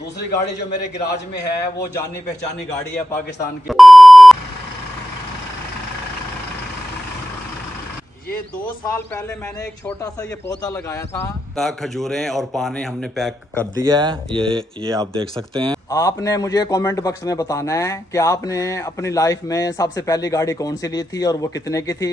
दूसरी गाड़ी जो मेरे गैराज में है वो जानी पहचानी गाड़ी है पाकिस्तान की। ये 2 साल पहले मैंने एक छोटा सा ये पौधा लगाया था। खजूरें और पानी हमने पैक कर दिया है। ये आप देख सकते हैं। आपने मुझे कमेंट बॉक्स में बताना है कि आपने अपनी लाइफ में सबसे पहली गाड़ी कौन सी ली थी और वो कितने की थी।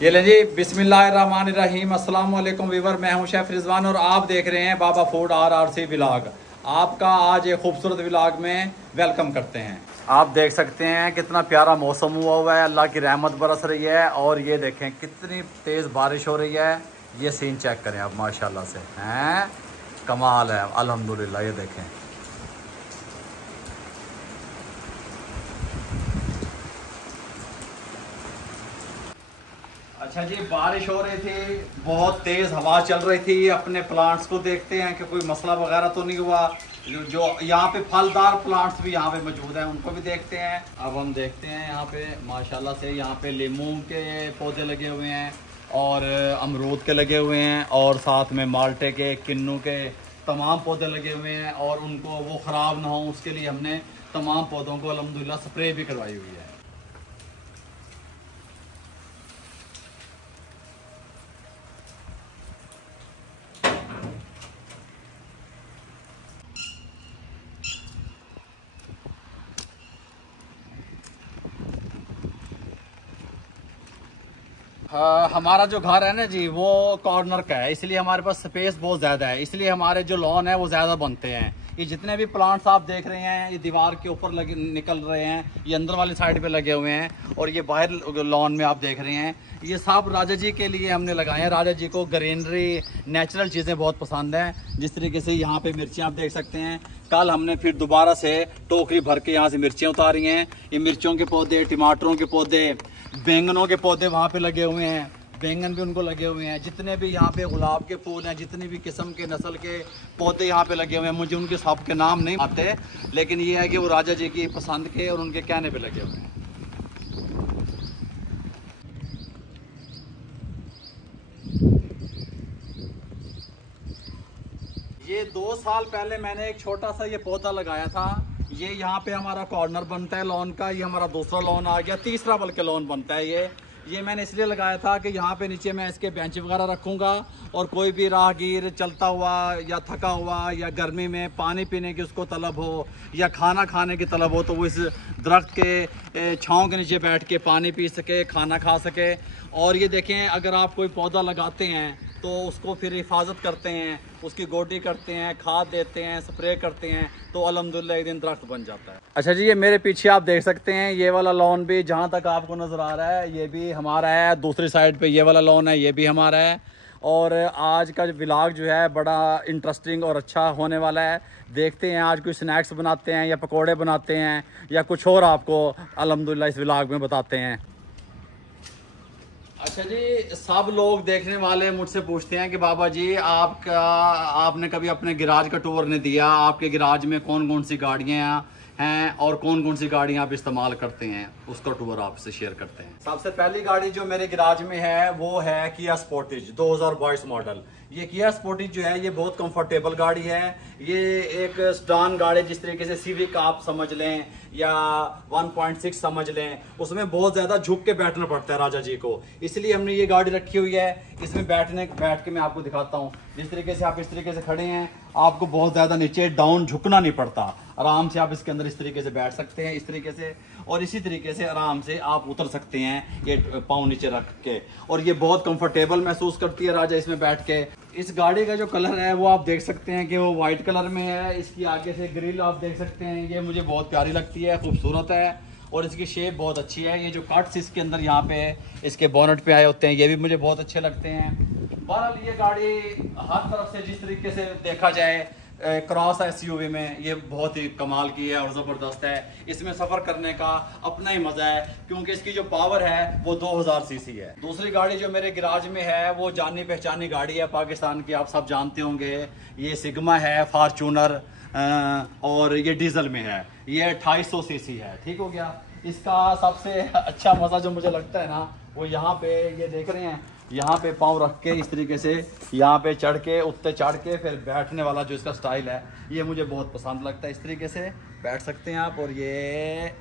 ये ले जी, बिस्मिल्लाहिर्रहमानिर्रहीम। अस्सलाम वालेकुम वीवर, मैं हूं शेफ रिजवान और आप देख रहे हैं बाबा फूड RRC व्लॉग। आपका आज एक खूबसूरत व्लॉग में वेलकम करते हैं। आप देख सकते हैं कितना प्यारा मौसम हुआ है, अल्लाह की रहमत बरस रही है और ये देखें कितनी तेज़ बारिश हो रही है। ये सीन चेक करें आप, माशाल्लाह से हैं, कमाल है अल्हम्दुलिल्लाह। ये देखें, अच्छा जी, बारिश हो रही थी, बहुत तेज़ हवा चल रही थी। अपने प्लांट्स को देखते हैं कि कोई मसला वगैरह तो नहीं हुआ। जो यहाँ पे फलदार प्लांट्स भी यहाँ पे मौजूद हैं उनको भी देखते हैं। अब हम देखते हैं यहाँ पे माशाल्लाह से यहाँ पे लीमू के पौधे लगे हुए हैं और अमरूद के लगे हुए हैं और साथ में माल्टे के, किन्नू के तमाम पौधे लगे हुए हैं और उनको वो ख़राब ना हो उसके लिए हमने तमाम पौधों को अल्हम्दुलिल्लाह स्प्रे भी करवाई हुई है। हमारा जो घर है ना जी वो कॉर्नर का है, इसलिए हमारे पास स्पेस बहुत ज़्यादा है, इसलिए हमारे जो लॉन है वो ज़्यादा बनते हैं। ये जितने भी प्लांट्स आप देख रहे हैं ये दीवार के ऊपर लगे निकल रहे हैं, ये अंदर वाली साइड पे लगे हुए हैं और ये बाहर लॉन में आप देख रहे हैं ये सब राजा जी के लिए हमने लगाए हैं। राजा जी को ग्रीनरी नेचुरल चीज़ें बहुत पसंद हैं। जिस तरीके से यहाँ पे मिर्चियाँ आप देख सकते हैं, कल हमने फिर दोबारा से टोकरी भर के यहाँ से मिर्चियाँ उतारी हैं। ये मिर्चों के पौधे, टमाटरों के पौधे, बैंगनों के पौधे वहाँ पे लगे हुए हैं, बैंगन भी उनको लगे हुए हैं। जितने भी यहाँ पे गुलाब के फूल हैं, जितनी भी किस्म के नस्ल के पौधे यहाँ पे लगे हुए हैं, मुझे उनके सब के नाम नहीं आते, लेकिन ये है कि वो राजा जी की पसंद के और उनके कहने पे लगे हुए हैं। ये 2 साल पहले मैंने एक छोटा सा ये पौधा लगाया था। ये यहाँ पे हमारा कॉर्नर बनता है लॉन का, ये हमारा दूसरा लॉन आ गया, तीसरा बल्कि लॉन बनता है। ये मैंने इसलिए लगाया था कि यहाँ पे नीचे मैं इसके बेंच वगैरह रखूँगा और कोई भी राहगीर चलता हुआ या थका हुआ या गर्मी में पानी पीने की उसको तलब हो या खाना खाने की तलब हो तो वो इस दरख्त के छाँव के नीचे बैठ के पानी पी सके, खाना खा सके। और ये देखें, अगर आप कोई पौधा लगाते हैं तो उसको फिर हिफाजत करते हैं, उसकी गोडी करते हैं, खाद देते हैं, स्प्रे करते हैं तो अल्हम्दुलिल्लाह एक दिन दरख्त बन जाता है। अच्छा जी, ये मेरे पीछे आप देख सकते हैं ये वाला लॉन भी जहाँ तक आपको नज़र आ रहा है ये भी हमारा है। दूसरी साइड पे ये वाला लॉन है, ये भी हमारा है। और आज का व्लॉग जो है बड़ा इंटरेस्टिंग और अच्छा होने वाला है। देखते हैं आज कोई स्नैक्स बनाते हैं या पकौड़े बनाते हैं या कुछ और आपको अल्हम्दुलिल्लाह इस व्लॉग में बताते हैं। अच्छा जी, सब लोग देखने वाले मुझसे पूछते हैं कि बाबा जी आपने कभी अपने गैराज का टूर नहीं दिया, आपके गैराज में कौन कौन सी गाड़ियाँ हैं और कौन कौन सी गाड़ियाँ आप इस्तेमाल करते हैं, उसका टूर आपसे शेयर करते हैं। सबसे पहली गाड़ी जो मेरे गैराज में है वो है किया स्पोर्टेज 2022 मॉडल। ये किया स्पोर्टेज जो है ये बहुत कंफर्टेबल गाड़ी है। ये एक स्टान गाड़ी, जिस तरीके से सिविक आप समझ लें या 1.6 समझ लें, उसमें बहुत ज़्यादा झुक के बैठना पड़ता है राजा जी को, इसलिए हमने ये गाड़ी रखी हुई है। इसमें बैठ के मैं आपको दिखाता हूँ। जिस तरीके से आप इस तरीके से खड़े हैं, आपको बहुत ज़्यादा नीचे डाउन झुकना नहीं पड़ता, आराम से आप इसके अंदर इस तरीके से बैठ सकते हैं, इस तरीके से, और इसी तरीके से आराम से आप उतर सकते हैं ये पाँव नीचे रख के। और ये बहुत कंफर्टेबल महसूस करती है राजा इसमें बैठ के। इस गाड़ी का जो कलर है वो आप देख सकते हैं कि वो वाइट कलर में है। इसकी आगे से ग्रिल आप देख सकते हैं, ये मुझे बहुत प्यारी लगती है, खूबसूरत है और इसकी शेप बहुत अच्छी है। ये जो कट्स इसके अंदर यहाँ पे इसके बोनट पे आए होते हैं ये भी मुझे बहुत अच्छे लगते हैं। बहरहाल ये गाड़ी हर तरफ से जिस तरीके से देखा जाए क्रॉस SUV में ये बहुत ही कमाल की है और ज़बरदस्त है। इसमें सफ़र करने का अपना ही मज़ा है क्योंकि इसकी जो पावर है वो 2000 सीसी है। दूसरी गाड़ी जो मेरे गैराज में है वो जानी पहचानी गाड़ी है पाकिस्तान की, आप सब जानते होंगे। ये सिग्मा है, फार्चूनर और ये डीजल में है, ये 2800 सीसी है। ठीक हो गया। इसका सबसे अच्छा मज़ा जो मुझे लगता है ना, वो यहाँ पे ये देख रहे हैं, यहाँ पे पाँव रख के इस तरीके से यहाँ पे चढ़ के उत्ते चढ़ के फिर बैठने वाला जो इसका स्टाइल है, ये मुझे बहुत पसंद लगता है। इस तरीके से बैठ सकते हैं आप। और ये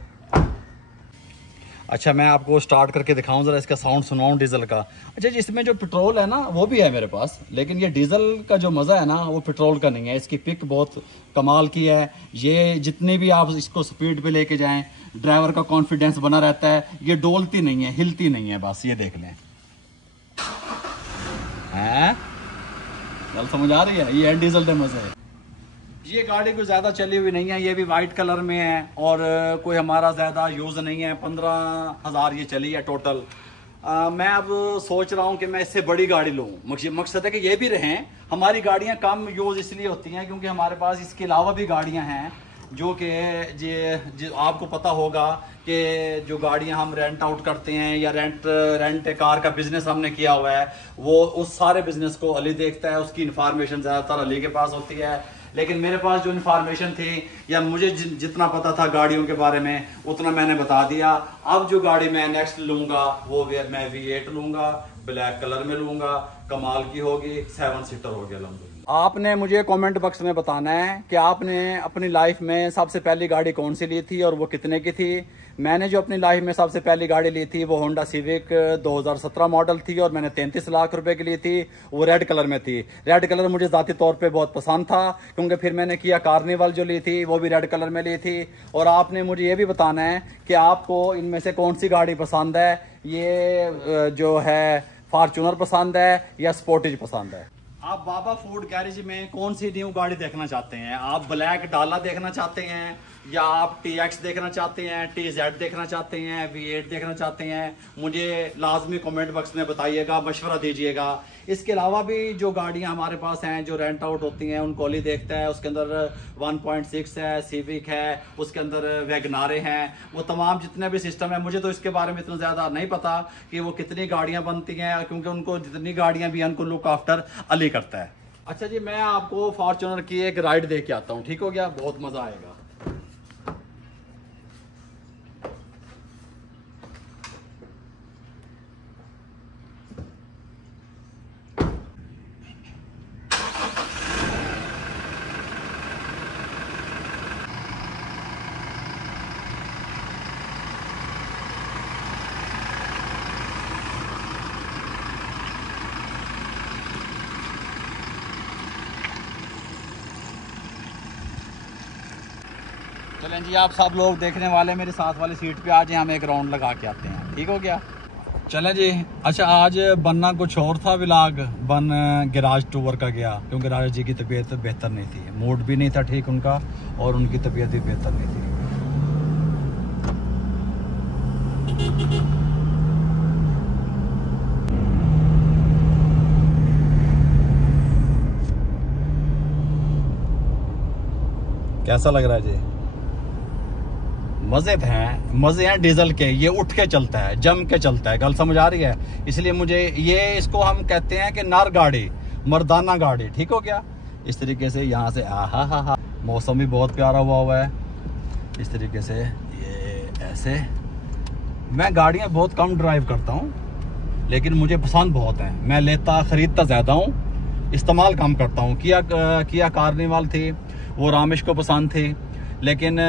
अच्छा, मैं आपको स्टार्ट करके दिखाऊं, ज़रा इसका साउंड सुनाऊं डीजल का। अच्छा जी, इसमें जो पेट्रोल है ना वो भी है मेरे पास, लेकिन ये डीजल का जो मज़ा है ना वो पेट्रोल का नहीं है। इसकी पिक बहुत कमाल की है। ये जितनी भी आप इसको स्पीड पे लेके जाएं, ड्राइवर का कॉन्फिडेंस बना रहता है। ये डोलती नहीं है, हिलती नहीं है, बस ये देख लें। हैं, चल समझ आ रही है? ये है डीजल के मज़े। ये गाड़ी कोई ज़्यादा चली हुई नहीं है, ये भी वाइट कलर में है और कोई हमारा ज़्यादा यूज़ नहीं है। 15,000 ये चली है टोटल। मैं अब सोच रहा हूँ कि मैं इससे बड़ी गाड़ी लूँ। मकसद है कि ये भी रहें। हमारी गाड़ियाँ कम यूज़ इसलिए होती हैं क्योंकि हमारे पास इसके अलावा भी गाड़ियाँ हैं जो कि आपको पता होगा कि जो गाड़ियाँ हम रेंट आउट करते हैं या रेंट कार का बिज़नेस हमने किया हुआ है, वो उस सारे बिज़नेस को अली देखता है। उसकी इन्फॉर्मेशन ज़्यादातर अली के पास होती है। लेकिन मेरे पास जो इन्फॉर्मेशन थी या मुझे जितना पता था गाड़ियों के बारे में, उतना मैंने बता दिया। अब जो गाड़ी मैं नेक्स्ट लूँगा वो मैं V8 लूँगा, ब्लैक कलर में लूँगा, कमाल की होगी, 7 सीटर होगी अल्हम्दुलिल्लाह। आपने मुझे कमेंट बॉक्स में बताना है कि आपने अपनी लाइफ में सबसे पहली गाड़ी कौन सी ली थी और वो कितने की थी। मैंने जो अपनी लाइफ में सबसे पहली गाड़ी ली थी वो होंडा सिविक 2017 मॉडल थी और मैंने 33 लाख रुपए की ली थी। वो रेड कलर में थी। रेड कलर मुझे ज़ाती तौर पे बहुत पसंद था क्योंकि फिर मैंने किया कार्निवल जो ली थी वो भी रेड कलर में ली थी। और आपने मुझे ये भी बताना है कि आपको इनमें से कौन सी गाड़ी पसंद है। ये जो है फॉर्च्यूनर पसंद है या स्पोर्टेज पसंद है। आप बाबा फूड गैरेज में कौन सी न्यू गाड़ी देखना चाहते हैं? आप ब्लैक डाला देखना चाहते हैं या आप TX देखना चाहते हैं, TZ देखना चाहते हैं, V8 देखना चाहते हैं? मुझे लाजमी कमेंट बॉक्स में बताइएगा, मशवरा दीजिएगा। इसके अलावा भी जो गाड़ियां हमारे पास हैं जो रेंट आउट होती हैं उनको अली देखता है। उसके अंदर 1.6 है, सिविक है, उसके अंदर वैगनारे हैं, वो तमाम जितने भी सिस्टम है। मुझे तो इसके बारे में इतना ज़्यादा नहीं पता कि वो कितनी गाड़ियाँ बनती हैं क्योंकि उनको जितनी गाड़ियाँ भी हैं उनको लुक आफ्टर अली करता है। अच्छा जी, मैं आपको फॉर्च्यूनर की एक राइड दे के आता हूँ, ठीक हो गया? बहुत मज़ा आएगा। चलें जी, आप सब लोग देखने वाले मेरे साथ वाली सीट पे आ जाए, हम एक राउंड लगा के आते हैं, ठीक हो गया? चलें जी। अच्छा, आज बनना कुछ और था व्लॉग, बन गैराज टूर का गया क्योंकि राजा जी की तबीयत बेहतर नहीं थी, मूड भी नहीं था ठीक उनका और उनकी तबीयत भी बेहतर नहीं थी। कैसा लग रहा है जी? मज़े हैं डीजल के। ये उठ के चलता है, जम के चलता है, गल समझ आ रही है? इसलिए मुझे ये, इसको हम कहते हैं कि नर गाड़ी, मर्दाना गाड़ी, ठीक हो गया? इस तरीके से यहाँ से हा, मौसम भी बहुत प्यारा हुआ है। इस तरीके से ये ऐसे। मैं गाड़ियाँ बहुत कम ड्राइव करता हूँ लेकिन मुझे पसंद बहुत हैं। मैं लेता ख़रीदता ज़्यादा हूँ, इस्तेमाल कम करता हूँ। किया कार्निवल थी, वो रामेश को पसंद थी, लेकिन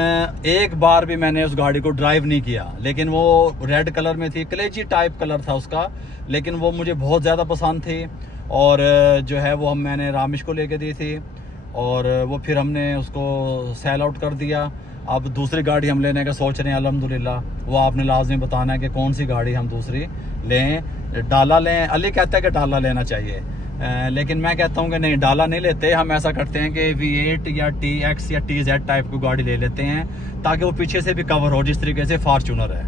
एक बार भी मैंने उस गाड़ी को ड्राइव नहीं किया। लेकिन वो रेड कलर में थी, कलेजी टाइप कलर था उसका, लेकिन वो मुझे बहुत ज़्यादा पसंद थी और जो है वो मैंने रामेश को लेके दी थी और वो फिर हमने उसको सेल आउट कर दिया। अब दूसरी गाड़ी हम लेने का सोच रहे हैं अल्हम्दुलिल्लाह। वो आपने लाजमी बताना है कि कौन सी गाड़ी हम दूसरी लें। डाला लें, अली कहता है कि डाला लेना चाहिए, लेकिन मैं कहता हूँ कि नहीं, डाला नहीं लेते। हम ऐसा करते हैं कि V8 या TX या TZ टाइप की गाड़ी ले लेते हैं ताकि वो पीछे से भी कवर हो, जिस तरीके से फॉर्च्यूनर है।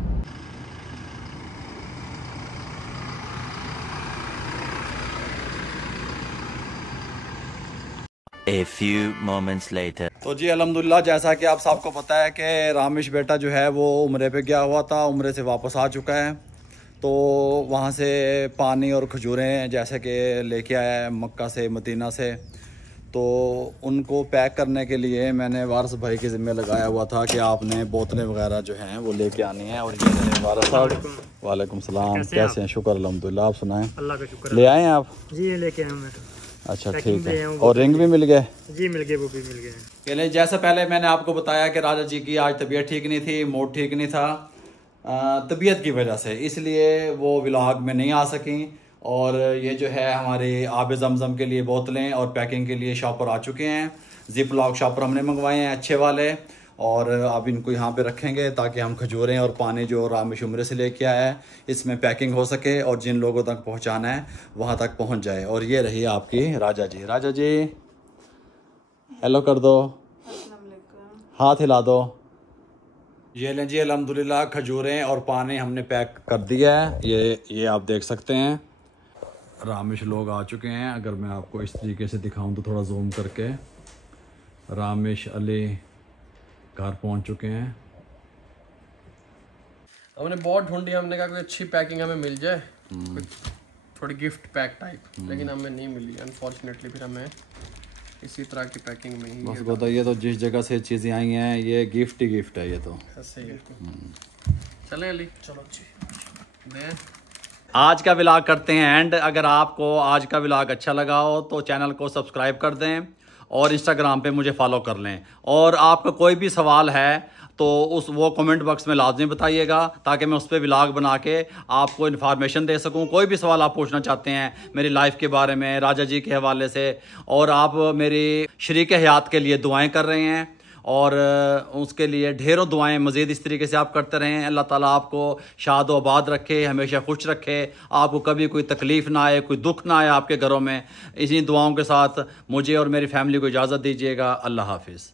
A few moments later. तो जी अल्हम्दुलिल्लाह, जैसा कि आप सबको पता है कि रामेश बेटा जो है वो उम्रे पे गया हुआ था, उम्रे से वापस आ चुका है। तो वहाँ से पानी और खजूरें जैसे कि लेके आया है मक्का से, मदीना से। तो उनको पैक करने के लिए मैंने वारिस भाई के ज़िम्मे लगाया हुआ था कि आपने बोतलें वगैरह जो हैं वो लेके आनी है। और ये रहे वारिस साहब। वालेकुम सलाम, कैसे हैं? शुक्र अल्हम्दुलिल्लाह, आप सुनाएं। अल्लाह का शुक्र। ले आए हैं आप? जी लेके आया मैं तो। अच्छा ठीक है। और रिंग भी मिल गए? जी मिल गए, वो भी मिल गए। पहले जैसे पहले मैंने आपको बताया कि राजा जी की आज तबीयत ठीक नहीं थी, मूड ठीक नहीं था तबीयत की वजह से, इसलिए वो व्लॉग में नहीं आ सकी। और ये जो है हमारे आब ज़मज़म के लिए बोतलें और पैकिंग के लिए शॉपर आ चुके हैं। जिप लॉक शॉपर हमने मंगवाए हैं अच्छे वाले, और अब इनको यहाँ पे रखेंगे ताकि हम खजूरें और पानी जो रामिश उम्र से लेके आया है इसमें पैकिंग हो सके और जिन लोगों तक पहुँचाना है वहाँ तक पहुँच जाए। और ये रही आपकी राजा जी। राजा जी हेलो कर दो, हाथ हिला दो। ये लें जी, अल्हम्दुलिल्लाह खजूरें और पानी हमने पैक कर दिया है। ये आप देख सकते हैं। रामिश लोग आ चुके हैं। अगर मैं आपको इस तरीके से दिखाऊं तो थोड़ा जूम करके, रामिश अली घर पहुंच चुके हैं। हमने बहुत ढूंढी, हमने कहा कोई अच्छी पैकिंग हमें मिल जाए, थोड़ी गिफ्ट पैक टाइप, लेकिन हमें नहीं मिली अनफॉर्चुनेटली। फिर हमें इसी तरह की पैकिंग में ही बस बताइए, तो जिस जगह से चीज़ें आई हैं ये गिफ्ट ही गिफ्ट है। ये तो ऐसे ही चलें अली, चलो जी दें। आज का व्लॉग करते हैं एंड। अगर आपको आज का व्लॉग अच्छा लगा हो तो चैनल को सब्सक्राइब कर दें और इंस्टाग्राम पे मुझे फॉलो कर लें। और आपका कोई भी सवाल है तो वो कमेंट बॉक्स में लाजमी बताइएगा ताकि मैं उस पर व्लॉग बना के आपको इन्फॉर्मेशन दे सकूं। कोई भी सवाल आप पूछना चाहते हैं मेरी लाइफ के बारे में, राजा जी के हवाले से, और आप मेरी शरीक हयात के लिए दुआएं कर रहे हैं और उसके लिए ढेरों दुआएं मज़ीद इस तरीके से आप करते रहें। अल्लाह ताला आपको शाद व आबाद रखे, हमेशा खुश रखे, आपको कभी कोई तकलीफ़ ना आए, कोई दुख ना आए आपके घरों में। इसी दुआओं के साथ मुझे और मेरी फैमिली को इजाज़त दीजिएगा। अल्लाह हाफिज़।